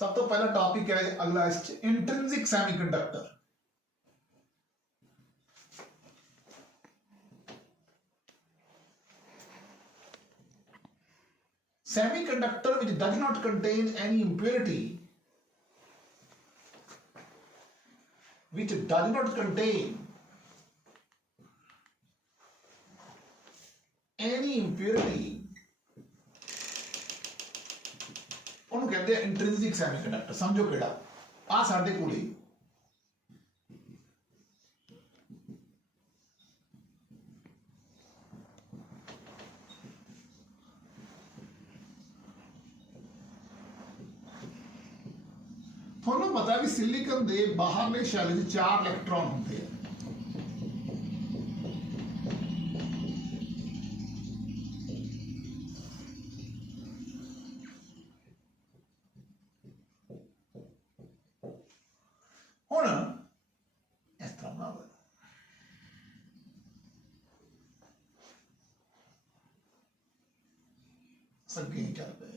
सब तो पहला टॉपिक है अगला intrinsic semiconductor. Semiconductor which does not contain any impurity, which does not contain any impurity, ਉਹਨੂੰ ਕਹਿੰਦੇ ਆ ਇੰਟ੍ਰਿੰਸਿਕ ਸੈਮੀਕੰਡਕਟਰ। ਸਮਝੋ ਕਿਹੜਾ ਆ ਸਾਡੇ ਕੋਲੇ ਤੁਹਾਨੂੰ ਪਤਾ ਵੀ ਸਿਲੀਕਨ ਦੇ ਬਾਹਰਲੇ ਸ਼ੈਲ 'ਚ 4 ਇਲੈਕਟ੍ਰੋਨ ਹੁੰਦੇ ਆ। ਹੁਣ ਇਸ ਤਰ੍ਹਾਂ ਬਣਾ ਲਓ, ਸੱਗੇ ਨਹੀਂ ਚੱਲ ਪਏ।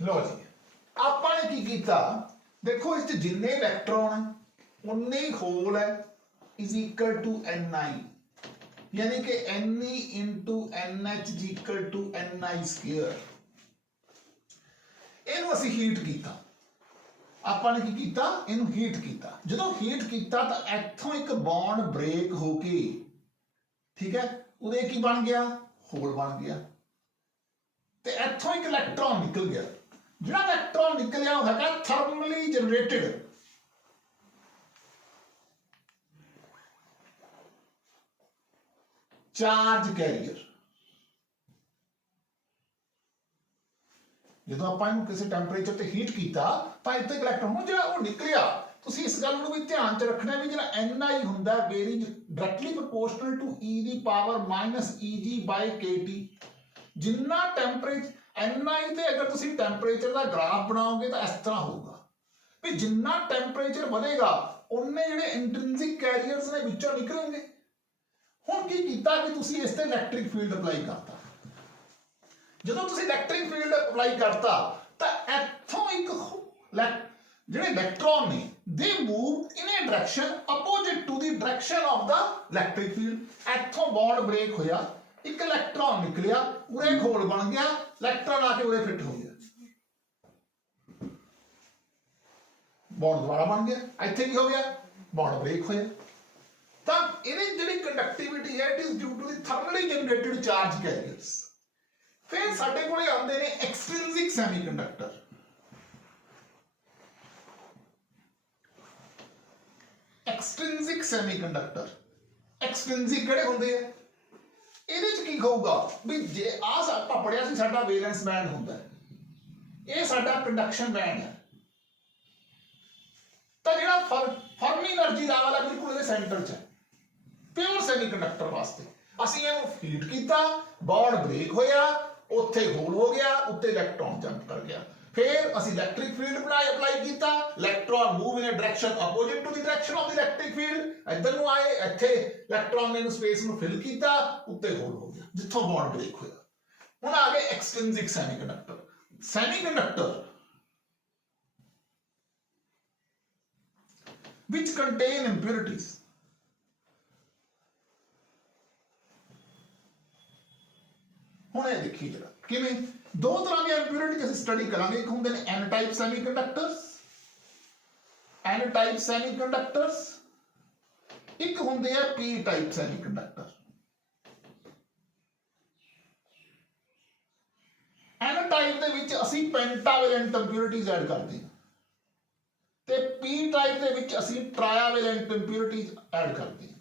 लो जी आपने की कीता, देखो इस जिन्ने इलैक्ट्रॉन उन्ने होल है इज इक्वल टू ni, यानी कि Ne into NH is equal to Ni square. इनू असी हीट कीता, आपने की कीता, इनू हीट कीता। जदों हीट कीता तो इत्थों एक बॉन्ड ब्रेक होके, ठीक है, उदे की बन गया, होल बन गया, ते इत्थों एक इलैक्ट्रॉन निकल गया। जो इलैक्ट्रॉन निकलिया है थर्मली जनरेटेड, चार्ज कैरियर। जो आप किसी टेंपरेचर से हीट किया तो इतने इलैक्ट्रॉन जो निकलिया, तुसीं इस गल नूं भी ध्यान च रखना भी जो Ni हुंदा very directly proportional to e the power minus Eg by kT। जिन्ना टेंपरेचर Ni ते अगर तुसीं टेंपरेचर का ग्राफ बनाओगे तो इस तरह होगा भी जिन्ना टेंपरेचर बढ़ेगा उन्ने जिहड़े इंट्रिंसिक कैरियर्स ने विचों निकलेंगे। हुण की कीता कि तुसीं इस ते इलैक्ट्रिक फील्ड अप्लाई करता। जदों तुसीं इलैक्ट्रिक फील्ड अप्लाई करता तो इत्थों एक जिहड़े इलैक्ट्रॉन ने दे move in a direction opposite to the direction of the electric field. इत्थों बॉन्ड ब्रेक होया, एक इलैक्ट्रॉन निकलिया, उरे होल बन गया, इलैक्ट्रॉन आके उरे फिट हो गया, बॉन्ड दोबारा बन गया, इत्थे की हो गया, बॉन्ड ब्रेक होया। तो इहदी जिहड़ी कंडक्टिविटी है it is due to the thermally generated charge carriers. फिर साडे कोले आउंदे ने extrinsic semiconductor. Extrinsic semiconductor, extrinsic किहड़े हुंदे आ? ਇਹਦੇ ਚ ਕੀ ਹੋਊਗਾ ਵੀ ਜੇ ਆਪਾਂ ਪੜਿਆ ਸੀ ਸਾਡਾ ਵੈਲੈਂਸ ਬੈਂਡ ਹੁੰਦਾ ਹੈ, ਇਹ ਸਾਡਾ ਕੰਡਕਸ਼ਨ ਬੈਂਡ ਹੈ। ਤਾਂ ਜਿਹੜਾ ਫਰਮੀ એનર્ਜੀ ਲੈਵਲ ਹੈ ਬਿਲਕੁਲ ਇਹਦੇ ਸੈਂਟਰ 'ਚ ਹੈ ਪਿਓਰ ਸੈਮੀਕੰਡਕਟਰ ਵਾਸਤੇ। ਅਸੀਂ ਇਹਨੂੰ ਹੀਟ ਕੀਤਾ, ਬੌਂਡ ਬ੍ਰੇਕ ਹੋਇਆ, ਉੱਥੇ ਹੋਲ ਹੋ ਗਿਆ, ਉੱਤੇ ਇਲੈਕਟ੍ਰॉन ਜੰਪ ਕਰ ਗਿਆ। फिर असी इलैक्ट्रिक फील्ड अप्लाई किया, electron move in a direction opposite to the direction of the electric field, इधर नूं आए, इत्थे इलैक्ट्रॉन ने स्पेस नूं फिल किया, उत्ते होल हो गया जिथों बॉन्ड ब्रेक होया। हुण आ गए extrinsic semiconductor. Semiconductor which contain impurities, हुण ये देखिए जरा किवें दो तरह की इंप्योरिटी ਅਸੀਂ स्टडी करांगे। एक ਹੁੰਦੇ ਨੇ n type semiconductors, n type semiconductors, एक ਹੁੰਦੇ ਆ p type semiconductor. n type ਦੇ ਵਿੱਚ ਅਸੀਂ पेंटावेलेंट इंप्योरिटीज ऐड ਕਰਦੇ ਹਾਂ ਤੇ p टाइप ਦੇ ਵਿੱਚ ਅਸੀਂ ट्राइवेलेंट इंप्योरिटीज ऐड ਕਰਦੇ ਹਾਂ।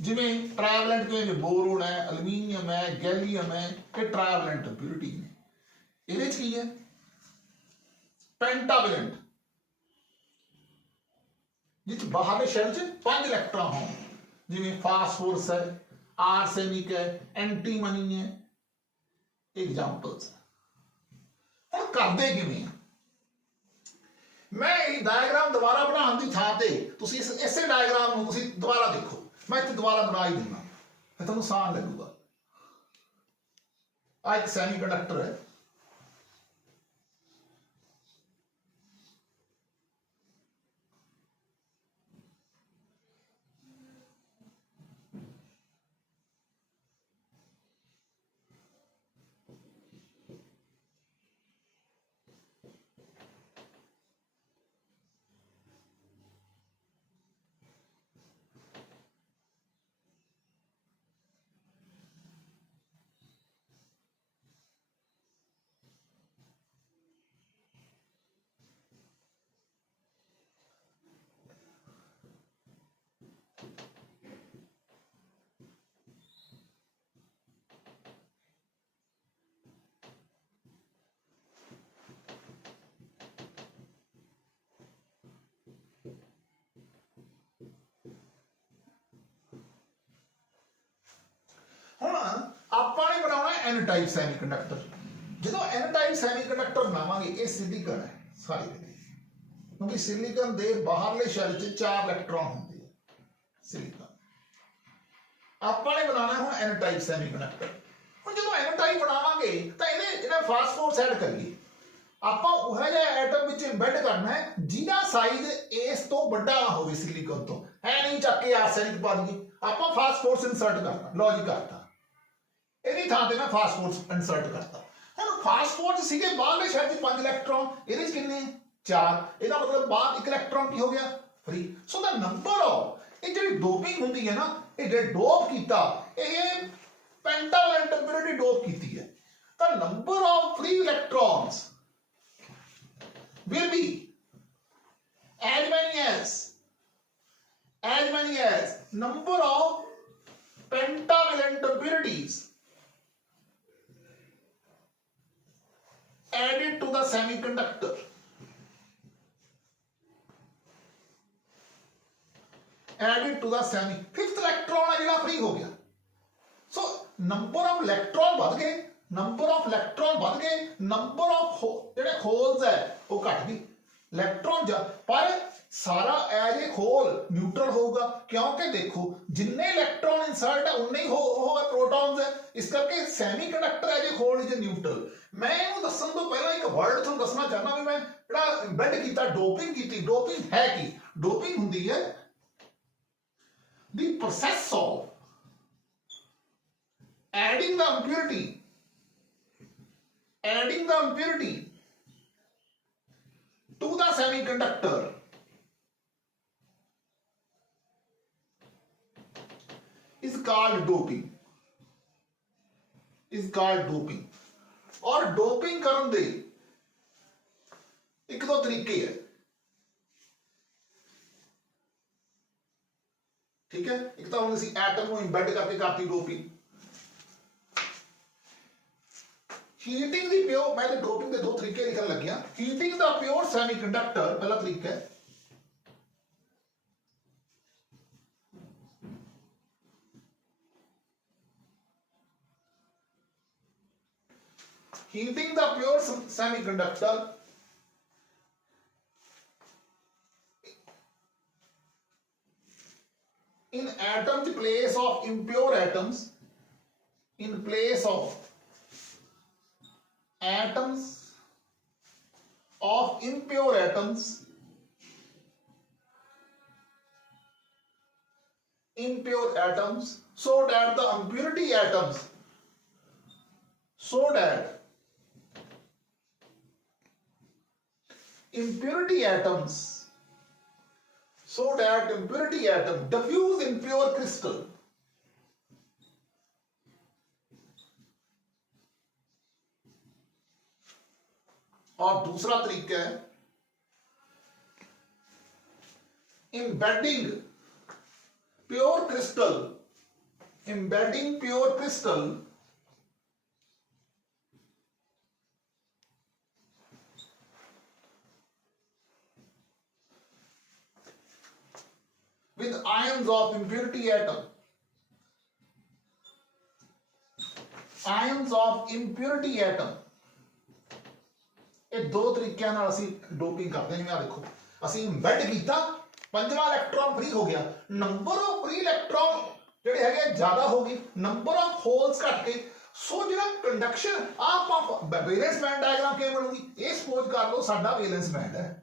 जिमें ट्राइवलेंट के बोरोन है, एल्यूमीनियम है, गैलियम है, ये ट्राइवलेंट इंप्योरिटी ने। ये की है पेंटावेलेंट, जिस बाहर शैल च 5 इलैक्ट्रॉन हो, जिमें फास्फोरस है, आर्सेनिक है, एंटीमनी है, एग्जाम्पल्स। हम करते किवें, मैं ये डायग्राम दोबारा बनाने की थां ते तुसीं इसे डायग्राम नूं तुसीं दोबारा देखो, मैं इत्थे दोबारा बना ही दिंदा, फिर तुहानूं आसान लगूगा। आ एक सैमीकंडक्टर है, ਹੁਣ ਆਪਾਂ ਨੇ ਬਣਾਉਣਾ एन टाइप सैमीकंडक्टर। जो एन टाइप सैमीकंडक्टर बनावांगे, ये सिलिकॉन है सारी, क्योंकि सिलिकॉन के बाहरले शैल च 4 इलैक्ट्रॉन होंगे सिलिकॉन। ਆਪਾਂ ਨੇ बनाना है एन टाइप सैमीकंडक्टर। ਹੁਣ ਜਦੋਂ एन टाइप बनावांगे ਤਾਂ ਇਹਨੇ फास्फोरस ऐड करिए, ਆਪਾਂ ਉਹ ਜਿਹਾ ਐਟਮ ਵਿੱਚ ਇੰਬੈਡ ਕਰਨਾ ਹੈ ਜਿਹਦਾ ਸਾਈਜ਼ ਇਸ ਤੋਂ ਵੱਡਾ ਨਾ ਹੋਵੇ ਸਿਲੀਕਨ ਤੋਂ। ਹੈ ਨਹੀਂ ਚੱਕ ਕੇ ਆਰਸੈਨਿਕ ਪਾ ਦਈਏ, ਆਪਾਂ फास्फोरस इंसर्ट करना, लॉजिक करता ਇਹਦੀ ਥਾਂ ਤੇ मैं फास्फोरस इंसर्ट करता। ਹੁਣ फास्फोरस ਸੀਗੇ ਬਾਹਰਲੇ ਸ਼ੈਲ 'ਚ 5 ਇਲੈਕਟ੍ਰॉन, ਇਹਦੇ 'ਚ ਕਿੰਨੇ 4, ਇਹਦਾ ਮਤਲਬ ਬਾਹਰ ਇੱਕ ਇਲੈਕਟ੍ਰॉन ਕੀ ਹੋ ਗਿਆ free. So the number of ਇਹ ਜਿਹੜੀ ਡੋਪਿੰਗ ਹੁੰਦੀ ਹੈ ਨਾ, ਇਹ ਜਿਹੜੇ ਡੋਪ ਕੀਤਾ, ਇਹ पेंटावेलेंट इंप्योरिटी डोप की है, the number of free electrons will be as many as number of pentavalent impurities added to the semiconductor, fifth electron है जिहड़ा फ्री हो गया। सो नंबर ऑफ इलैक्ट्रॉन बढ़ गए, नंबर ऑफ जेडे होल्स है वो घट गई, इलैक्ट्रॉन पर सारा एज ए होल न्यूट्रल होगा, क्योंकि देखो जिन्ने इलैक्ट्रॉन इंसर्ट है उन्ने ही होगा प्रोटॉन्स है, इस करके semiconductor as a hole is neutral. मैं इहनूं दस्सण तो पहला एक वर्ड तुहानूं दसना चाहना भी, मैं जेहड़ा इंबैड कीता डोपिंग कीती, डोपिंग है की डोपिंग हुंदी है the process of adding the impurity to the semiconductor is called doping, और डोपिंग करन दे एक दो तरीके है, ठीक है। एक तो हम एटम को इंबेड करके करती डोपिंग, हीटिंग द प्योर, मैं तो डोपिंग के 2 तरीके लिखन लग गया। हीटिंग द प्योर सेमीकंडक्टर पहला तरीका है, heating the pure semiconductor in atoms place of impure atoms, in place of atoms of impure atoms, so that the impurity atoms, impurity atom diffuse in pure crystal, और दूसरा तरीका है embedding pure crystal embedding pure crystal with ions of impurity atom. Ions of impurity atom. ਇਹ ਦੋ ਤਰੀਕਿਆਂ ਨਾਲ ਅਸੀਂ doping ਕਰਦੇ ਹਾਂ। ਜਿਵੇਂ ਆ ਦੇਖੋ, ਅਸੀਂ ਇੰਬੈਡ ਕੀਤਾ, ਪੰਜਵਾਂ ਇਲੈਕਟ੍ਰੋਨ ਫ੍ਰੀ ਹੋ ਗਿਆ, ਨੰਬਰ ਆਫ ਫ੍ਰੀ ਇਲੈਕਟ੍ਰੋਨ ਜਿਹੜੇ ਹੈਗੇ ਜ਼ਿਆਦਾ ਹੋ ਗਏ, ਨੰਬਰ ਆਫ ਹੋਲਸ ਘਟ ਗਏ। ਸੋ ਜਿਹੜਾ ਕੰਡਕਸ਼ਨ ਆਪਾਂ ਵੈਲੈਂਸ ਬੈਂਡ ਡਾਇਗਰਾਮ ਕਿਵੇਂ ਬਣੂਗੀ, ਇਹ ਸਪੋਜ਼ ਕਰ ਲਓ ਸਾਡਾ ਵੈਲੈਂਸ ਬੈਂਡ ਹੈ,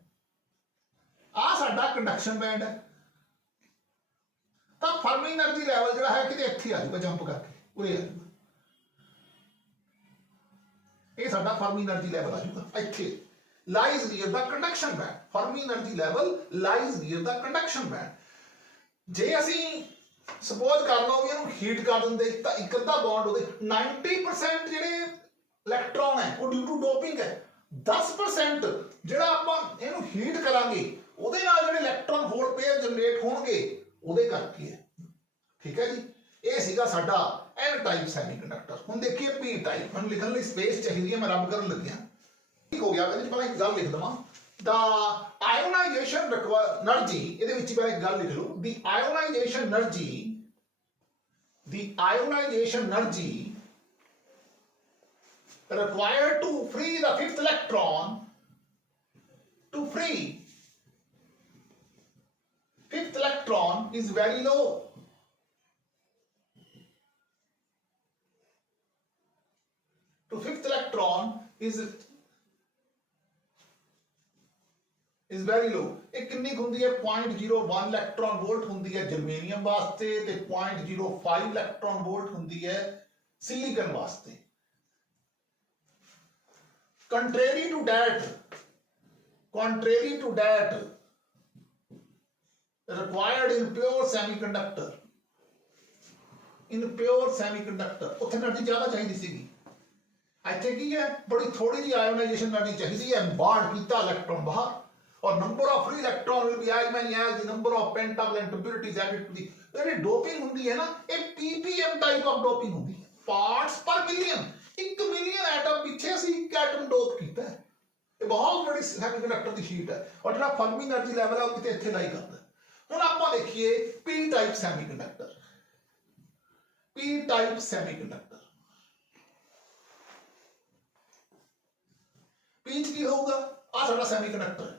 ਆ ਸਾਡਾ ਕੰਡਕਸ਼ਨ ਬੈਂਡ ਹੈ। ਤਾਂ ਫਰਮੀ એનર્ਜੀ ਲੈਵਲ ਜਿਹੜਾ ਹੈ ਕਿਤੇ ਇੱਥੇ ਆ ਜਾਊਗਾ, ਜੰਪ ਕਰਕੇ ਉਰੇ ਆ ਜਾਊਗਾ। ਇਹ ਸਾਡਾ ਫਰਮੀ એનર્ਜੀ ਲੈਵਲ ਆ ਜਾਊਗਾ ਇੱਥੇ, lies near the conduction band. Fermi energy level lies near the conduction band. ਜੇ ਅਸੀਂ ਸਪੋਜ਼ ਕਰ ਲਓ ਵੀ ਇਹਨੂੰ ਹੀਟ ਕਰ ਦਿੰਦੇ ਤਾਂ ਇੱਕ ਅੱਧਾ ਬੌਂਡ ਉਹਦੇ 90% ਜਿਹੜੇ ਇਲੈਕਟ੍ਰੋਨ ਹੈ ਉਹ ਡਿਊ ਟੂ ਡੋਪਿੰਗ ਹੈ। 10% ਜਿਹੜਾ ਆਪਾਂ ਇਹਨੂੰ ਹੀਟ ਕਰਾਂਗੇ ਉਹਦੇ ਨਾਲ ਜਿਹੜੇ ਇਲੈਕਟ੍ਰੋਨ ਹੋਲ ਪੇਅਰ ਜਨਰੇਟ ਹੋਣਗੇ ਉਹਦੇ ਕਰਕੇ ਹੈ। ਠੀਕ ਹੈ ਜੀ, ਇਹ ਸੀਗਾ ਸਾਡਾ N ਟਾਈਪ ਸੈਮੀਕੰਡਕਟਰ। ਹੁਣ ਦੇਖੀਏ P ਟਾਈਪ। ਮੈਨੂੰ ਲਿਖਣ ਲਈ ਸਪੇਸ ਚਾਹੀਦੀ ਹੈ, ਮੈਂ ਰੱਬ ਕਰਨ ਲੱਗਿਆ। ਠੀਕ ਹੋ ਗਿਆ, ਇਹਦੇ ਪਹਿਲਾਂ ਇੱਕ ਗੱਲ ਲਿਖ ਦਵਾਂ, ਦਾ ਆਇਓਨਾਈਜੇਸ਼ਨ એનર્ਜੀ। ਇਹਦੇ ਵਿੱਚ ਪਹਿਲਾਂ ਇੱਕ ਗੱਲ ਲਿਖ ਲਓ, ਦੀ ionisation energy required to free the fifth electron fifth electron is very low. To fifth electron is very low. ਇਹ ਕਿੰਨੀ ਹੁੰਦੀ ਹੈ? 0.01 ਇਲੈਕਟ੍ਰੋਨ ਵੋਲਟ ਹੁੰਦੀ ਹੈ ਜਰਮੇਨੀਅਮ ਵਾਸਤੇ ਤੇ 0.05 ਇਲੈਕਟ੍ਰੋਨ ਵੋਲਟ ਹੁੰਦੀ ਹੈ ਸਿਲੀਕਨ ਵਾਸਤੇ। contrary to that required in pure semiconductor ਉੱਥੇ એનર્ਜੀ ਜ਼ਿਆਦਾ ਚਾਹੀਦੀ ਸੀਗੀ। ਇੱਥੇ ਕੀ ਹੈ, ਬੜੀ ਥੋੜੀ ਜਿਹੀ ਆਇਓਨਾਈਜੇਸ਼ਨ એનર્ਜੀ ਚਾਹੀਦੀ ਹੈ, ਬਾਹਰ ਕੀਤਾ ਇਲੈਕਟ੍ਰੋਨ ਬਾਹਰ, ਔਰ number of free electron will be as many as the number of pentavalent impurities added to the. ਜਿਹੜੀ ਡੋਪਿੰਗ ਹੁੰਦੀ ਹੈ ਨਾ, ਇਹ ppm ਟਾਈਪ ਆਫ ਡੋਪਿੰਗ ਹੁੰਦੀ ਹੈ, ਪਾਰਟਸ ਪਰ ਮਿਲੀਅਨ। 1 ਮਿਲੀਅਨ ਐਟਮ ਪਿੱਛੇ ਅਸੀਂ ਇੱਕ ਐਟਮ ਡੋਪ ਕੀਤਾ ਹੈ। ਇਹ ਬਹੁਤ ਬੜੀ ਸੈਮੀਕੰਡਕਟਰ ਦੀ ਸ਼ੀਟ ਹੈ, ਔਰ ਜਿਹੜਾ ਫਰਮੀ એનર્ਜੀ ਲੈਵਲ ਹੈ ਉਹ ਕਿਤੇ ਇੱਥੇ ਲਾਈ ਕਰਦਾ। ਹੁਣ ਆਪਾਂ ਦੇਖੀਏ P type semiconductor. P type semiconductor P ਚ ਕੀ ਹੋਊਗਾ? ਆ ਸਾਡਾ ਸੈਮੀਕੰਡਕਟਰ ਹੈ।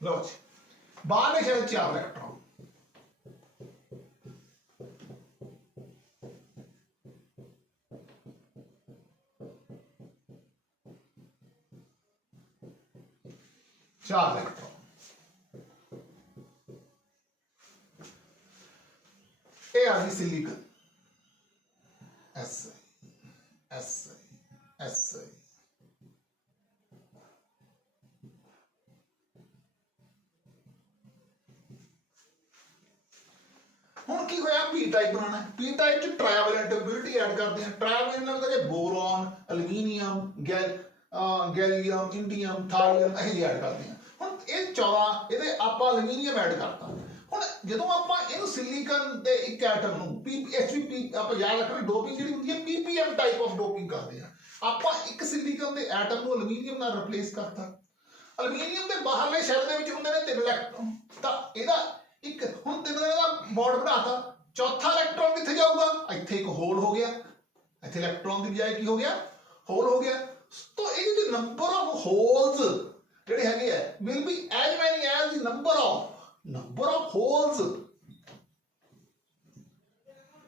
ਲਓ ਜੀ, ਬਾਹਰਲੇ ਸ਼ੈਲ 4 ਇਲੈਕਟ੍ਰੋਨ, ਇਹ ਆ ਗਈ ਸਿਲੀਕਨ, Si ਹੁਣ ਕੀ ਹੋਇਆ? P ਟਾਈਪ ਬਣਾਉਣਾ ਹੈ। P ਟਾਈਪ ਚ ਟ੍ਰਾਇਵਲੈਂਟ ਇੰਪਿਉਰਿਟੀ ਐਡ ਕਰਦੇ ਹਾਂ। ਟ੍ਰਾਇਵਲੈਂਟ ਨਾਲ ਜੇ ਬੋਰੋਨ, ਐਲੂਮੀਨੀਅਮ, ਗੈਲੀਅਮ, ਇੰਡੀਅਮ, ਥਾਲੀਅਮ ਇਹ ਐਡ ਕਰਦੇ ਹਾਂ। ਹੁਣ ਇਹ 14 ਇਹਦੇ ਆਪਾਂ ਐਲੂਮੀਨੀਅਮ ਐਡ ਕਰਤਾ। ਹੁਣ ਜਦੋਂ ਆਪਾਂ ਇਹਨੂੰ ਸਿਲੀਕਨ ਦੇ ਇੱਕ ਐਟਮ ਨੂੰ HPP ਆਪਾਂ ਯਾਦ ਰੱਖਣਾ, ਡੋਪਿੰਗ ਜਿਹੜੀ ਹੁੰਦੀ ਹੈ ppm ਟਾਈਪ ਆਫ ਡੋਪਿੰਗ ਕਰਦੇ ਆ। ਆਪਾਂ ਇੱਕ ਸਿਲੀਕਨ ਦੇ ਐਟਮ ਨੂੰ ਐਲੂਮੀਨੀਅਮ ਨਾਲ ਰਿਪਲੇਸ ਕਰਤਾ। ਐਲੂਮੀਨੀਅਮ ਦੇ ਬਾਹਰਲੇ ਸ਼ੈਲ ਦੇ ਵਿੱਚ ਹੁੰਦੇ ਨੇ 3 ਇਲੈਕਟ੍ਰੋਨ, ਤਾਂ ਇਹਦਾ ਇੱਕ ਹੁਣ 3 ਦਾ ਬੌਂਡ ਬਣਾਤਾ। ਚੌਥਾ ਇਲੈਕਟ੍ਰੋਨ ਕਿੱਥੇ ਜਾਊਗਾ? ਇੱਥੇ ਇੱਕ ਹੋਲ ਹੋ ਗਿਆ, ਇੱਥੇ ਇਲੈਕਟ੍ਰੋਨ ਦੀ ਬਜਾਏ ਕੀ ਹੋ ਗਿਆ? ਹੋਲ ਹੋ ਗਿਆ। ਤਾਂ ਇਹਦੀ ਜੋ ਨੰਬਰ ਆਫ ਹੋਲਸ ਜਿਹੜੇ ਹੈਗੇ ਆ will be as many as the number of holes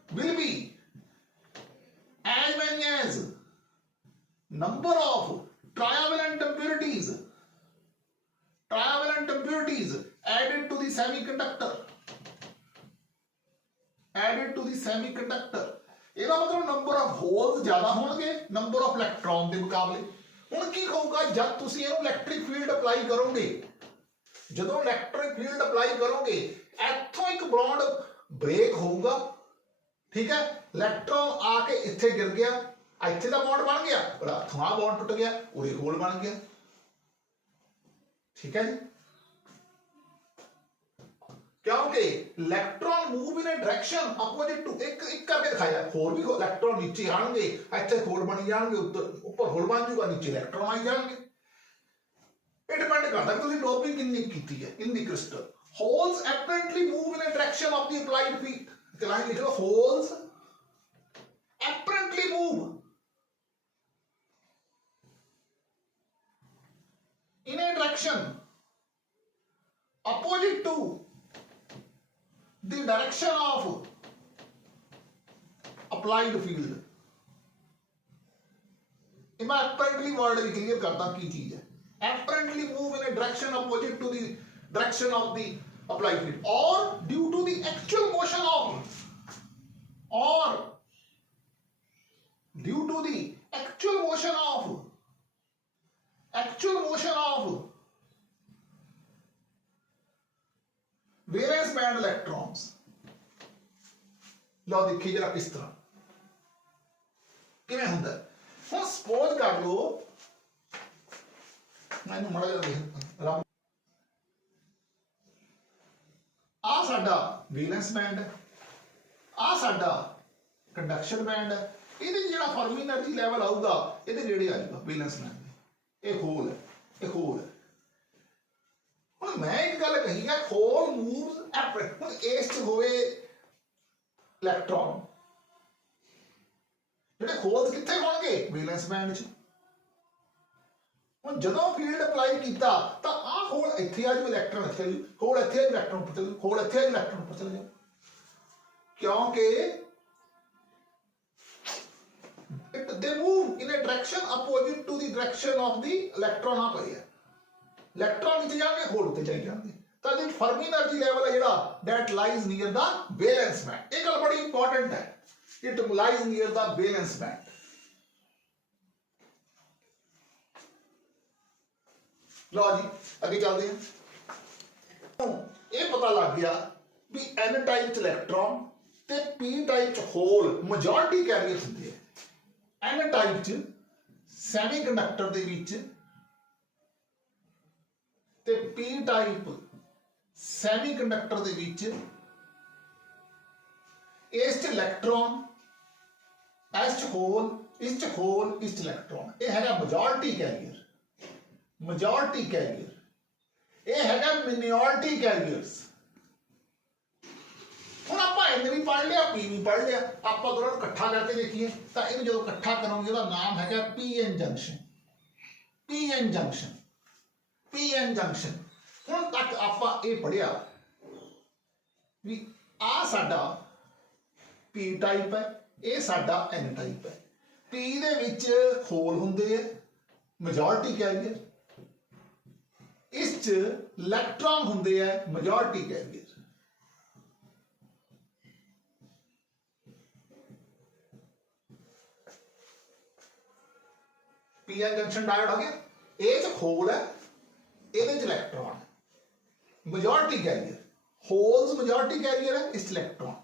will be as many as number of trivalent impurities added to the semiconductor. semiconductor ਇਹਦਾ ਮਤਲਬ ਨੰਬਰ ਆਫ ਹੋਲਸ ਜ਼ਿਆਦਾ ਹੋਣਗੇ ਨੰਬਰ ਆਫ ਇਲੈਕਟ੍ਰੋਨ ਦੇ ਮੁਕਾਬਲੇ। ਹੁਣ ਕੀ ਹੋਊਗਾ ਜਦ ਤੁਸੀਂ ਇਹਨੂੰ ਇਲੈਕਟ੍ਰਿਕ ਫੀਲਡ ਅਪਲਾਈ ਕਰੋਗੇ, ਜਦੋਂ ਇਲੈਕਟ੍ਰਿਕ ਫੀਲਡ ਅਪਲਾਈ ਕਰੋਗੇ ਇੱਥੋਂ ਇੱਕ ਬੌਂਡ ਬ੍ਰੇਕ ਹੋਊਗਾ, ਠੀਕ ਹੈ, ਇਲੈਕਟ੍ਰੋਨ ਆ ਕੇ ਇੱਥੇ ਗਿਰ ਗਿਆ, ਇੱਥੇ ਦਾ ਬੌਂਡ ਬਣ ਗਿਆ, ਇੱਥੋਂ ਆ ਬੌਂਡ ਟੁੱਟ ਗਿਆ, ਉਰੇ ਹੋਲ ਬਣ ਗਿਆ, ਠੀਕ ਹੈ ਜੀ। क्योंकि electron move in a direction opposite to एक करके दिखाया होर भी इलेक्ट्रॉन नीचे आएंगे, इतने होल बन जाएंगे, ऊपर होल बन जाएगा, नीचे इलेक्ट्रॉन आई जाएंगे। it depend करता है तुसी डोपिंग कितनी की है in the crystal. Holes apparently move in a direction of the applied field, line लिख लो, holes apparently move in a direction opposite to the direction of applied field। मैं apparently word भी clear करता की चीज है, apparently move in a direction opposite to the direction of the applied field or due to the actual motion of, or due to the actual motion of valence band electrons. लो देखिए जरा किस तरह किवें हुंदा है। हुण सपोज कर लो, मैनूं माड़ा जिहा देख आ साडा वेलेंस बैंड है, आ साडा कंडक्शन बैंड है, इहदे जिहड़ा फर्मी एनर्जी लैवल आऊगा इहदे नेड़े आ जाऊगा वेलेंस बैंड, ये होल है, ये होल है। ਹੁਣ ਮੈਂ ਇੱਕ ਗੱਲ ਕਹੀ ਹੈ, ਹੋਲ ਮੂਵਸ ਐਪਰੇਟ, ਹੁਣ ਇਸ ਚ ਹੋਵੇ ਇਲੈਕਟ੍ਰੋਨ, ਜਿਹੜੇ ਹੋਲਸ ਕਿੱਥੇ ਹੋਣਗੇ ਵੈਲੈਂਸ ਬੈਂਡ ਚ। ਹੁਣ ਜਦੋਂ ਫੀਲਡ ਅਪਲਾਈ ਕੀਤਾ ਤਾਂ ਆਹ ਹੋਲ ਇੱਥੇ ਆ ਜਾਊ, ਇਲੈਕਟ੍ਰੋਨ ਇੱਥੇ ਆ ਜਾਊ, ਹੋਲ ਇੱਥੇ ਆ, ਇਲੈਕਟ੍ਰੋਨ ਉੱਪਰ ਚਲ ਜਾਊ, ਹੋਲ ਇੱਥੇ ਆ, ਇਲੈਕਟ੍ਰੋਨ ਉੱਪਰ ਚਲ ਜਾਊ, ਕਿਉਂਕਿ they move in a direction opposite to the direction of the electron ਆ ਪਈ ਹੈ, इलेक्ट्रॉन नीचे जाएंगे, होल ऊपर चले जाएंगे, तो जो फर्मी एनर्जी लेवल है जेड़ा that lies near the valence band. एक गल बड़ी इंपॉर्टेंट है, it lies near the valence band. लो जी आगे चलते हैं। ये पता लग गया भी एन टाइप च इलेक्ट्रॉन ते पी टाइप च होल मेजॉरिटी कैरियर्स होंदे हैं। एन टाइप च सैमीकंडक्टर दे विच ते पी टाइप सैमीकंडक्टर दे विच इस च इलेक्ट्रॉन, इस च होल, इस च होल, इस च इलेक्ट्रॉन। ये हैगा मेजॉरिटी कैरियर, मेजॉरिटी कैरियर, ये हैगा मिनॉरिटी कैरियर्स। हुण आपां एन भी पढ़ लिया, पी भी पढ़ लिया, आपां दोनों इकट्ठा करके देखिए तो इहनूं जदों इकट्ठा करोगे इहदा नाम हैगा P N junction, P N junction, P N junction. हुण तक आपां ये पढ़िया भी आ साडा पी टाइप है, ये साडा एन टाइप है। पी दे विच होल हुंदे है मेजॉरिटी कैरियर, इस च इलेक्ट्रॉन हुंदे है majority carrier. P N junction diode हो गया, ए च होल है, ਇਹਦੇ ਚ इलेक्ट्रॉन है, majority carrier, holes majority carrier है, इस इलेक्ट्रॉन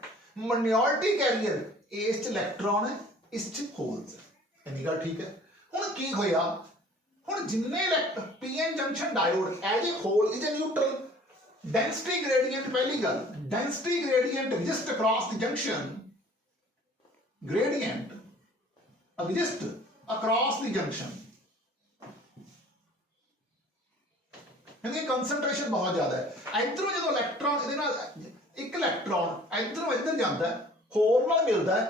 माइनॉरिटी कैरियर, इस च इलेक्ट्रॉन है, इस च होल्स है। इन्नी गल ठीक है। हुण की होया, हुण जिन्ने PN junction diode as a hole is a neutral, density gradient, पहली गल density gradient exist across the junction, gradient exist across the junction, concentration बहुत ज्यादा है। इधरों जो इलेक्ट्रॉन एक इलेक्ट्रॉन इधरों इधर जाता है, होल नाल मिलता है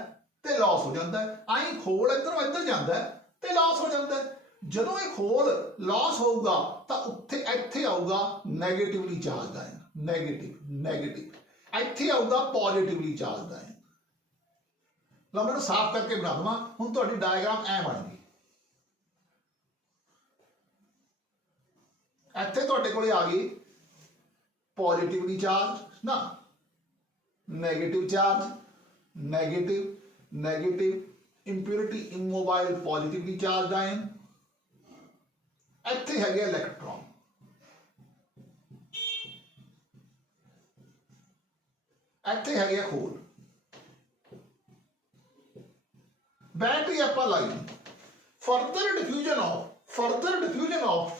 तो लॉस हो जाता है, आई होल इधरों इधर जाता है तो लॉस हो जाता है। जदों एक होल लॉस होगा तो उत्थे इत्थे आऊगा negatively charge ion, negative negative, इत्थे आऊगा पॉजिटिवली चार्ज आयन। लो मैं साफ करके बना दूंगा, हुण तुहाडी डायग्राम ऐ बन गई। इत्थे तुहाडे कोले आ गई पॉजिटिवली चार्ज ना negative charge, negative impurity immobile positively charged ion. ਇੱਥੇ ਹੈਗੇ ਇਲੈਕਟ੍ਰੋਨ, ਇੱਥੇ ਹੈਗੇ ਹੋਲ। बैटरी ਆਪਾਂ ਲਾਈ ਫਰਦਰ ਡਿਫਿਊਜ਼ਨ ਆਫ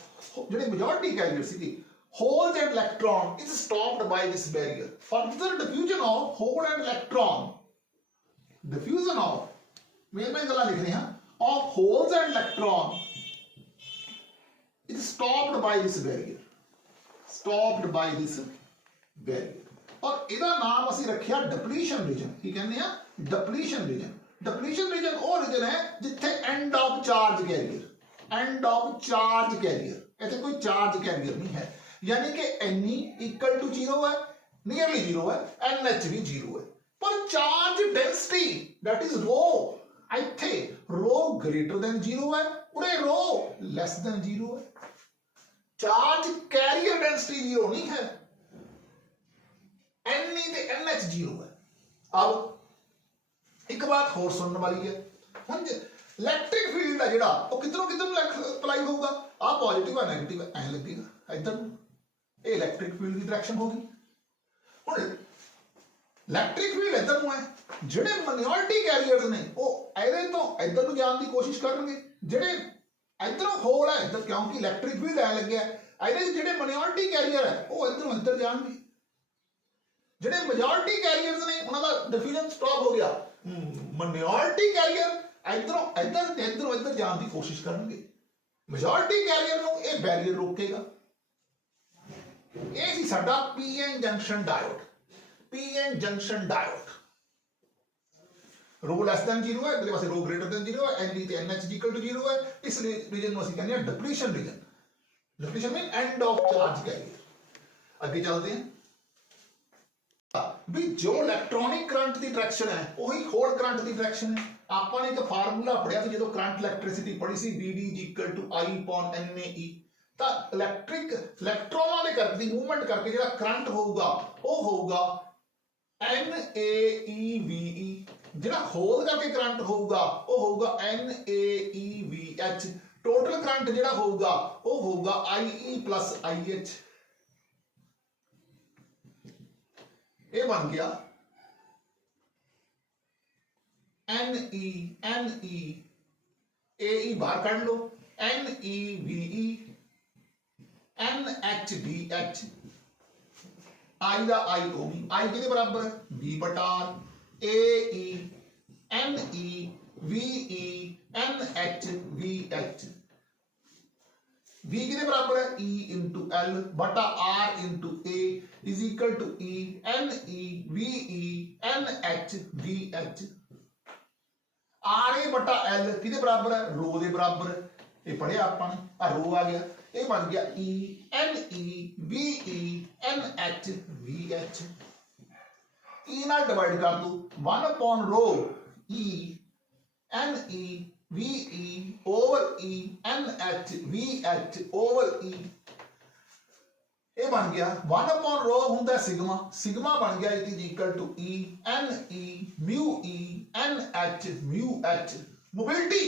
ਜਿਹੜੇ ਮੈਜੋਰਟੀ ਕੈਰੀਅਰ ਸੀਗੇ holes and electron is stopped by this barrier. Further diffusion of hole and electron, diffusion of main ਗੱਲਾਂ ਲਿਖ ਰਹੇ ਹਾਂ, of holes and electron is stopped by this barrier, stopped by this barrier. ਔਰ ਇਹਦਾ ਨਾਮ ਅਸੀਂ ਰੱਖਿਆ ਡਿਪਲੀਸ਼ਨ ਰੀਜਨ। ਕੀ ਕਹਿੰਦੇ ਆ? Depletion region. डिप्लीशन रीजन वो रीजन है जिथे end of charge carrier, end of charge carrier, इतने कोई चार्ज कैरियर नहीं है, यानी कि Ne इक्वल टू 0 है, नियरली 0 है, NH भी 0 है, पर चार्ज डेंसिटी दैट इज रो, इथे रो ग्रेटर देन 0 है, उरे रो लेस देन 0 है। चार्ज कैरियर डेंसिटी 0 नहीं है, Ne ते NH 0 है। अब एक बात होर सुनने वाली है, हम इलैक्ट्रिक फील्ड है जिहड़ा वो किधरों किधर अप्लाई होगा, आ पॉजिटिव है नैगेटिव है ऐ लगेगा इधर, ये इलैक्ट्रिक फील्ड की डायरेक्शन होगी। हुण इलैक्ट्रिक फील्ड इधर है, जिहड़े माइनॉरिटी कैरियर्स ने वो इहदे तो इधर नूं जाण दी कोशिश करनगे, जिहड़े इधरों होल है इधर, क्योंकि इलैक्ट्रिक फील्ड ऐ लग्गिया इहदे जिहड़े माइनॉरिटी कैरियर है वो इधरों इधर जाणगे। जिहड़े मेजॉरिटी कैरियर्स ने उन्हां दा डिफ्यूजन स्टॉप हो गया, माइनॉरिटी कैरियर इधरों इधर ते इधरों इधर जाने की कोशिश करेंगे, मेजॉरिटी कैरियर नूं ये बैरियर रोकेगा। ये सी साडा PN junction diode, PN junction diode. रो लेस देन 0 है, इधर पासे रो ग्रेटर देन 0 है, Ne ते NH इक्वल टू 0 है, इस रीजन नूं असीं कहंदे हां depletion region. Depletion mean and of charge career. आगे चलते हैं भी जो इलैक्ट्रॉनिक करंट की डायरेक्शन है वही होल करंट की डायरेक्शन है। आपने एक फार्मूला पढ़िया सी जो करंट इलैक्ट्रिसिटी पढ़ी सी, Vd इक्वल टू I/NaE। तो इलैक्ट्रिक इलैक्ट्रॉनों के करके मूवमेंट करके जो करंट होगा वो होगा NaEVE, जो होल करके करंट होगा वो होगा NaEVH। टोटल करंट जो होगा वो होगा IE प्लस IH। ये बन गया Ne AE बाहर काट लो, NeVe NHDH, I दा I होगी, I किहदे बराबर V बटा R, AE NeVe NHVH, V किहदे बराबर है E इंटू L बटा R into A is equal to E NeVe NHVH। RA बटा L किहदे बराबर है? रो दे बराबर, ये पढ़िया आपां ने, आ रो आ गया, ये बन गया E NeVe NHVH। E नाल डिवाइड कर दो 1 upon rho E NeVe over E NHVH over E। ये बन गया 1 अपॉन रो होंदा सिग्मा, सिग्मा बन गया it is equal to E Ne mu E NH mu H। Mobility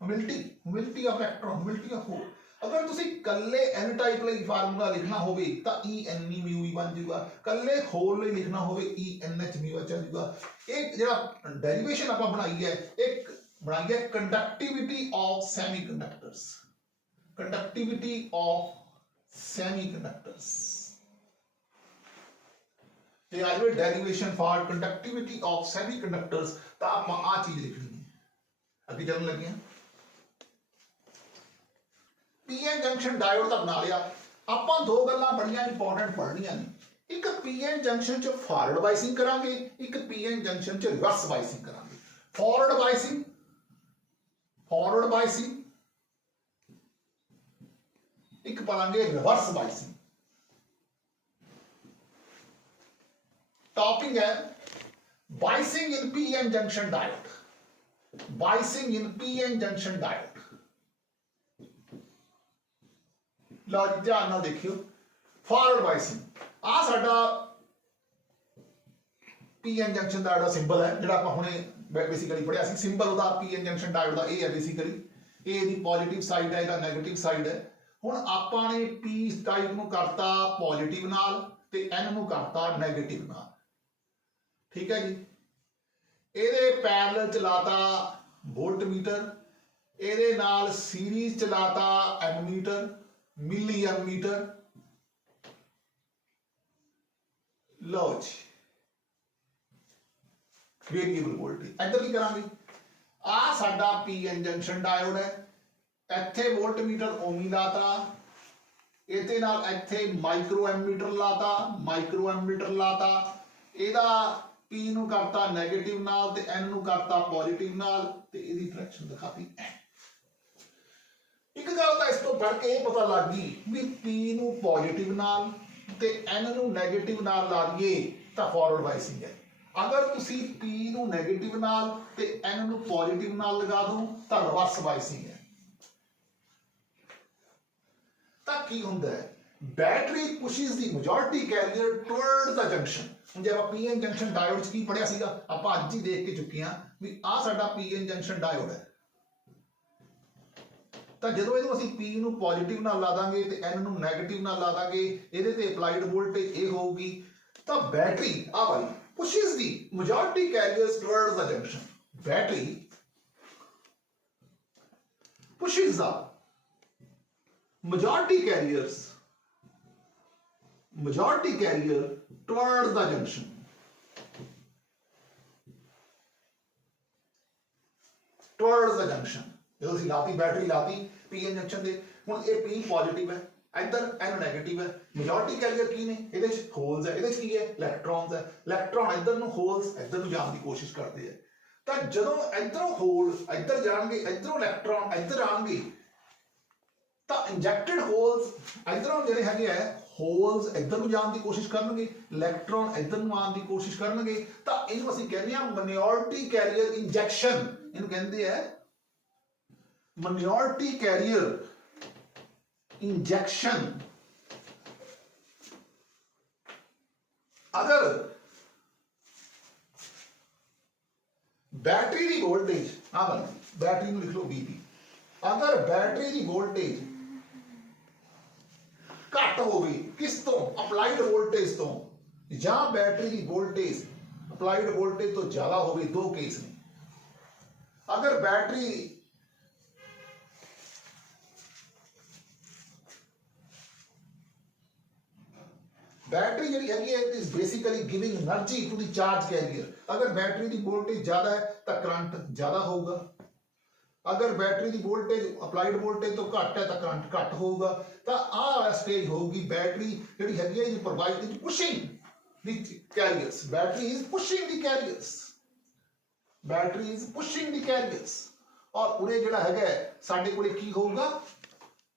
mobility mobility of electron, mobility of hole. अगर तुसी कल्ले n type लई फार्मूला लिखना होवे तां E Ne mu E बन जाऊगा, कल्ले होल लई लिखना होवे E NH mu H आ जाऊगा। एक जेड़ा डेरिवेशन आपां बनाई है, एक बनाई है conductivity of semiconductors, conductivity of semiconductors. ये आज में derivation for conductivity of semiconductors, तो आप आ चीज लिखनी है। अभी चलने लगे हैं पीएन जंक्शन डायोड का बना लिया। आप दो गल्लां बड़ियां इंपॉर्टेंट पढ़नियां ने, एक पीएन जंक्शन च फॉरवर्ड बाइसिंग करांगे, एक पीएन जंक्शन च रिवर्स बाइसिंग करांगे। फॉरवर्ड बाइसिंग, फॉरवर्ड बाइसिंग, एक पढ़ांगे रिवर्स बाइसिंग। टॉपिक है बाइसिंग इन पीएन जंक्शन डायोड, बाइसिंग इन पीएन जंक्शन डायोड। लो जी ध्यान नाल देखियो, फॉरवर्ड बाइसिंग आ साडा पी एन जंक्शन डायोड का सिंबल है जो आप हुणे बेसिकली पढ़िया सी सिंबल ਉਹਦਾ पी एन जंक्शन डायोड का ये है basically A the positive side है ਇਹਦਾ नेगेटिव साइड है ਹੁਣ ਆਪਾਂ ਨੇ p टाइप ਨੂੰ करता पॉजिटिव नाल ਤੇ n ਨੂੰ करता नेगेटिव नाल ठीक है जी ਇਹਦੇ ਪੈਰਲਲ ਚਲਾਤਾ वोल्टमीटर ਇਹਦੇ ਨਾਲ सीरीज ਚਲਾਤਾ एमीटर मिली एमीटर लो जी वेरिएबल वोल्टेज इधर की करांगे आ साडा पी एन जंक्शन डायोड है ਇੱਥੇ वोल्टमीटर ओमी लाता ਇਹਦੇ ਨਾਲ ਇੱਥੇ ਮਾਈਕਰੋ ਐਮੀਟਰ ਲਾਤਾ ਇਹਦਾ p ਨੂੰ ਕਰਤਾ 네ਗੇਟਿਵ ਨਾਲ ਤੇ n ਨੂੰ ਕਰਤਾ ਪੋਜ਼ਿਟਿਵ ਨਾਲ ਤੇ ਇਹਦੀ ਡਾਇਰੈਕਸ਼ਨ ਦਿਖਾਤੀ ਇੱਕ ਗੱਲ ਤਾਂ ਇਸ ਤੋਂ ਪੜ੍ਹ ਕੇ ਇਹ ਪਤਾ ਲੱਗ ਗਈ ਵੀ p ਨੂੰ ਪੋਜ਼ਿਟਿਵ ਨਾਲ ਤੇ n ਨੂੰ 네ਗੇਟਿਵ ਨਾਲ ਲਾ ਦਈਏ ਤਾਂ ਫਾਰਵਰਡ ਬਾਇਸਿੰਗ ਹੈ अगर तुसी p ਨੂੰ 네ਗੇਟਿਵ ਨਾਲ ਤੇ n ਨੂੰ ਪੋਜ਼ਿਟਿਵ ਨਾਲ ਲਗਾ ਦੋ ਤਾਂ ਰਿਵਰਸ ਬਾਇਸਿੰਗ ਹੈ ਤਾਂ ਕੀ ਹੁੰਦਾ ਹੈ battery pushes the majority carrier towards the junction ਹੁਣ ਜੇ ਆਪਾਂ ਪੀਐਨ ਜੰਕਸ਼ਨ ਡਾਇਓਡ ਚ ਕੀ ਪੜਿਆ ਸੀਗਾ ਆਪਾਂ ਅੱਜ ਹੀ ਦੇਖ ਕੇ ਚੁੱਕੇ ਹਾਂ ਵੀ ਆਹ ਸਾਡਾ ਪੀਐਨ ਜੰਕਸ਼ਨ ਡਾਇਓਡ ਹੈ ਤਾਂ ਜਦੋਂ ਇਹਨੂੰ ਅਸੀਂ p ਨੂੰ ਪੋਜ਼ਿਟਿਵ ਨਾਲ ਲਾ ਦਾਂਗੇ ਤੇ n ਨੂੰ 네ਗੇਟਿਵ ਨਾਲ ਲਾ ਦਾਂਗੇ ਇਹਦੇ ਤੇ ਅਪਲਾਈਡ ਵੋਲਟੇਜ ਇਹ ਹੋਊਗੀ ਤਾਂ ਬੈਟਰੀ ਆ ਵਾਲੀ pushes the majority carriers towards the junction battery pushes the majority carrier towards the junction ਜਦੋਂ ਅਸੀਂ ਲਾਤੀ ਬੈਟਰੀ ਲਾਤੀ ਪੀਐਨ ਜੰਕਸ਼ਨ ਦੇ ਹੁਣ ਇਹ p ਪੋਜ਼ਿਟਿਵ ਹੈ ਇੱਧਰ n ਨੈਗੇਟਿਵ ਹੈ ਮੈਜੋਰਟੀ ਕੈਰੀਅਰ ਕੀ ਨੇ ਇਹਦੇ ਚ ਹੋਲਸ ਹੈ ਇਹਦੇ ਚ ਕੀ ਹੈ ਇਲੈਕਟ੍ਰੋਨਸ ਹੈ ਇਲੈਕਟ੍ਰੋਨ ਇੱਧਰ ਨੂੰ ਹੋਲਸ ਇੱਧਰ ਨੂੰ ਜਾਣ ਦੀ ਕੋਸ਼ਿਸ਼ ਕਰਦੇ ਆ ਤਾਂ ਜਦੋਂ ਇੱਧਰੋਂ ਹੋਲ ਇੱਧਰ ਜਾਣਗੇ ਇੱਧਰੋਂ ਇਲੈਕਟ੍ਰੋਨ ਇੱਧਰ ਆਣਗੇ ਤਾਂ ਇੰਜੈਕਟਡ ਹੋਲਸ ਇੱਧਰੋਂ ਜਿਹੜੇ ਹੈਗੇ ਆ ਹੋਲਸ ਇੱਧਰ ਨੂੰ ਜਾਣ ਦੀ ਕੋਸ਼ਿਸ਼ ਕਰਨਗੇ ਇਲੈਕਟ੍ਰੋਨ ਇੱਧਰ ਨੂੰ ਆਉਣ ਦੀ ਕੋਸ਼ਿਸ਼ ਕਰਨਗੇ ਤਾਂ ਇਹਨੂੰ ਅਸੀਂ ਕਹਿੰਦੇ ਆ ਮਾਈਨੋਰਿਟੀ ਕੈਰੀਅਰ ਇੰਜੈਕਸ਼ਨ ਇਹਨੂੰ ਕਹਿੰਦੇ ਆ ਮਾਈਨੋਰਿਟੀ ਕੈਰੀਅਰ इंजेक्शन अगर बैटरी की वोल्टेज बैटरी लिख लो बीपी अगर बैटरी की वोल्टेज घट हो गई किस तो अपलाइड वोल्टेज तो या बैटरी की वोल्टेज अपलाइड वोल्टेज तो ज्यादा हो गई दो केस ने अगर बैटरी बैटरी जी है is basically giving energy to the charge carrier अगर बैटरी की वोल्टेज ज्यादा है तो करंट ज्यादा होगा अगर बैटरी की वोल्टेज अपलाइड वोल्टेज तो घट है तो करंट घट होगा तो आ स्टेज होगी बैटरी जी है provide pushing the carriers battery is pushing the carriers और उरे जिहड़ा है साडे कोले की होगा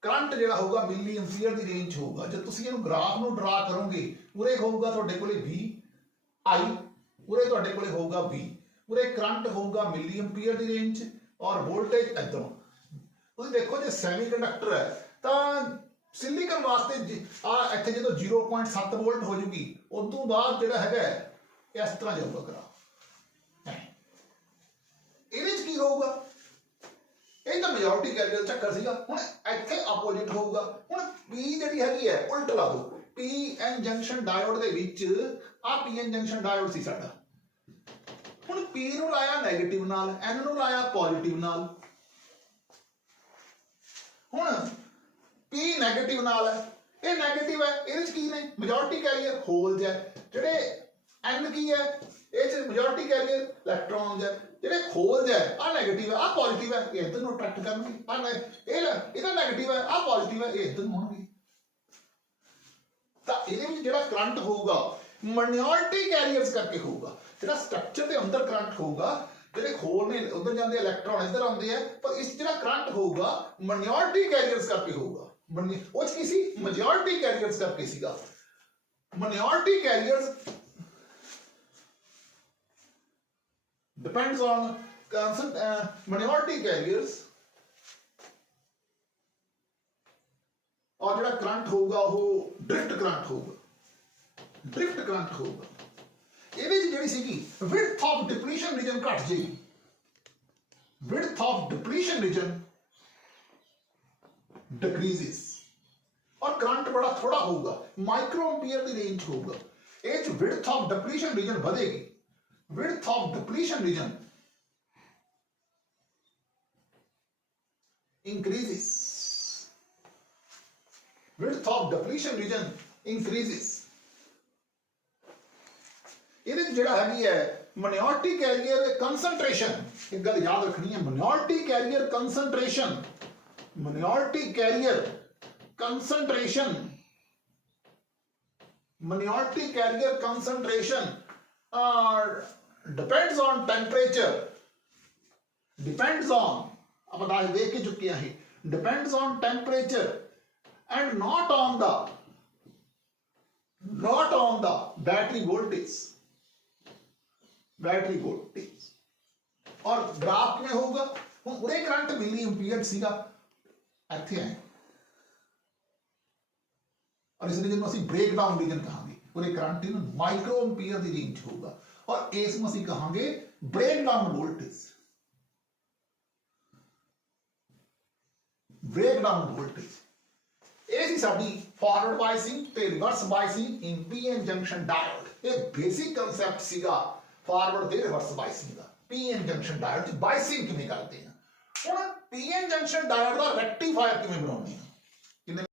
करंट जिहड़ा होगा मिली एम्पीयर की रेंज होगा जब तुसीं इहनूं ग्राफ नूं ड्रा करोगे उरे होगा तुहाडे कोले V I उरे तुहाडे कोले होगा V उरे करंट होगा मिली एम्पीयर की रेंज और वोल्टेज इधरों तुसीं देखो जे सैमीकंडक्टर है तां सिलिकॉन वास्ते आ इत्थे जदों 0.7 वोल्ट हो जूगी उदों बाद जिहड़ा है इस तरह जाऊगा ग्राफ इहदे च की होगा ਇਹ ਤਾਂ ਮੈਜੋਰਟੀ ਕੈਰੀਅਰ ਚੱਕਰ ਸੀਗਾ ਹੁਣ ਇੱਥੇ ਆਪੋਜ਼ਿਟ ਹੋਊਗਾ ਹੁਣ p ਜਿਹੜੀ ਹੈਗੀ ਹੈ ਉਲਟ ਲਾ ਦੋ p n ਜੰਕਸ਼ਨ ਡਾਇਓਡ ਦੇ ਵਿੱਚ ਆ p n ਜੰਕਸ਼ਨ ਡਾਇਓਡ ਸੀ ਸਾਡਾ ਹੁਣ p ਨੂੰ ਲਾਇਆ 네ਗੇਟਿਵ ਨਾਲ n ਨੂੰ ਲਾਇਆ ਪੋਜ਼ਿਟਿਵ ਨਾਲ ਹੁਣ p 네ਗੇਟਿਵ ਨਾਲ ਹੈ ਇਹ 네ਗੇਟਿਵ ਹੈ ਇਹਦੇ ਚ ਕੀ ਨੇ ਮੈਜੋਰਟੀ ਕੈਰੀਅਰ ਹੋਲਸ ਹੈ ਜਿਹੜੇ n ਕੀ ਹੈ ਇਹ ਚ ਮੈਜੋਰਟੀ ਕੈਰੀਅਰ ਇਲੈਕਟ੍ਰੋਨਸ ਹੈ ਜਿਹੜੇ ਹੋਲਸ ਹੈ ਆ 네ਗੇਟਿਵ ਹੈ ਆ ਪੋਜ਼ਿਟਿਵ ਹੈ ਇਹ ਇੱਧਰ ਨੂੰ ਅਟਰੈਕਟ ਕਰਨਗੇ ਆ ਇਹਦਾ 네ਗੇਟਿਵ ਹੈ ਆ ਪੋਜ਼ਿਟਿਵ ਹੈ ਇਹ ਇੱਧਰ ਨੂੰ ਹੋਣਗੇ ਤਾਂ ਇਹਦੇ ਵਿੱਚ ਜਿਹੜਾ ਕਰੰਟ ਹੋਊਗਾ ਮਾਈਨੋਰਿਟੀ ਕੈਰੀਅਰਸ ਕਰਕੇ ਹੋਊਗਾ ਜਿਹੜਾ ਸਟਰਕਚਰ ਦੇ ਅੰਦਰ ਕਰੰਟ ਹੋਊਗਾ ਜਿਹੜੇ ਹੋਲ ਨੇ ਉਧਰ ਜਾਂਦੇ ਇਲੈਕਟ੍ਰੋਨ ਇੱਧਰ ਆਉਂਦੇ ਆ ਪਰ ਇਸ ਜਿਹੜਾ ਕਰੰਟ ਹੋਊਗਾ ਮਾਈਨੋਰਿਟੀ ਕੈਰੀਅਰਸ ਕਰਕੇ ਹੋਊਗਾ ਉਹ ਚ ਕੀ ਸੀ ਮੈਜੋਰਿਟੀ ਕੈਰੀਅਰਸ ਕਰਕੇ ਸੀਗਾ minority carriers depends on minority carriers और जो करंट होगा वो ड्रिफ्ट करंट होगा ਇਹਦੇ ਚ ਜਿਹੜੀ ਸੀਗੀ width of depletion region ਘਟ ਜਾਏਗੀ, width of depletion region decreases और करंट बड़ा थोड़ा होगा, माइक्रो एम्पीयर की रेंज होगा। ਇਹ ਚ width of depletion region ਵਧेगी, width of depletion region increases, width of depletion region increases। ਇਹਦੇ ਜਿਹੜਾ ਹੈਗੀ ਹੈ minority carrier concentration, ਇੱਕ ਗੱਲ ਯਾਦ ਰੱਖਣੀ ਹੈ, minority carrier concentration, minority carrier concentration, minority carrier concentration depends on temperature, depends on, ਆਪਾਂ दाल देख के चुके हैं, depends on temperature and not on the battery voltage, battery voltage. और ग्राफ में होगा ਹੁਣ ਉਰੇ ਕਰੰਟ ਮਿਲੀ ਐਂਪੀਅਰ ਸੀਗਾ, ਇੱਥੇ ਆਏ और इस रीजन में ਅਸੀਂ ब्रेक डाउन रीजन कहांगे, उरे करंट इन माइक्रो एंपियर ਦੀ ਰੇਂਜ ਹੋਊਗਾ और इस में ਅਸੀਂ कहांगे breakdown voltage, breakdown voltage. ਇਹ ਸੀ ਸਾਡੀ ਫਾਰਵਰਡ ਬਾਇਸਿੰਗ ਤੇ reverse biasing in PN junction diode. ਇਹ ਬੇਸਿਕ ਕਨਸੈਪਟ ਸੀਗਾ ਫਾਰਵਰਡ ਤੇ ਰਿਵਰਸ ਬਾਇਸਿੰਗ ਦਾ। ਪੀਐਨ ਜੰਕਸ਼ਨ ਡਾਇਓਡ ਚ ਬਾਇਸਿੰਗ ਕਿਵੇਂ ਕਰਦੇ ਆ, ਹੁਣ ਪੀਐਨ ਜੰਕਸ਼ਨ ਡਾਇਓਡ ਦਾ ਰੈਕਟੀਫਾਇਰ ਕਿਵੇਂ ਬਣਾਉਂਦੇ ਆ।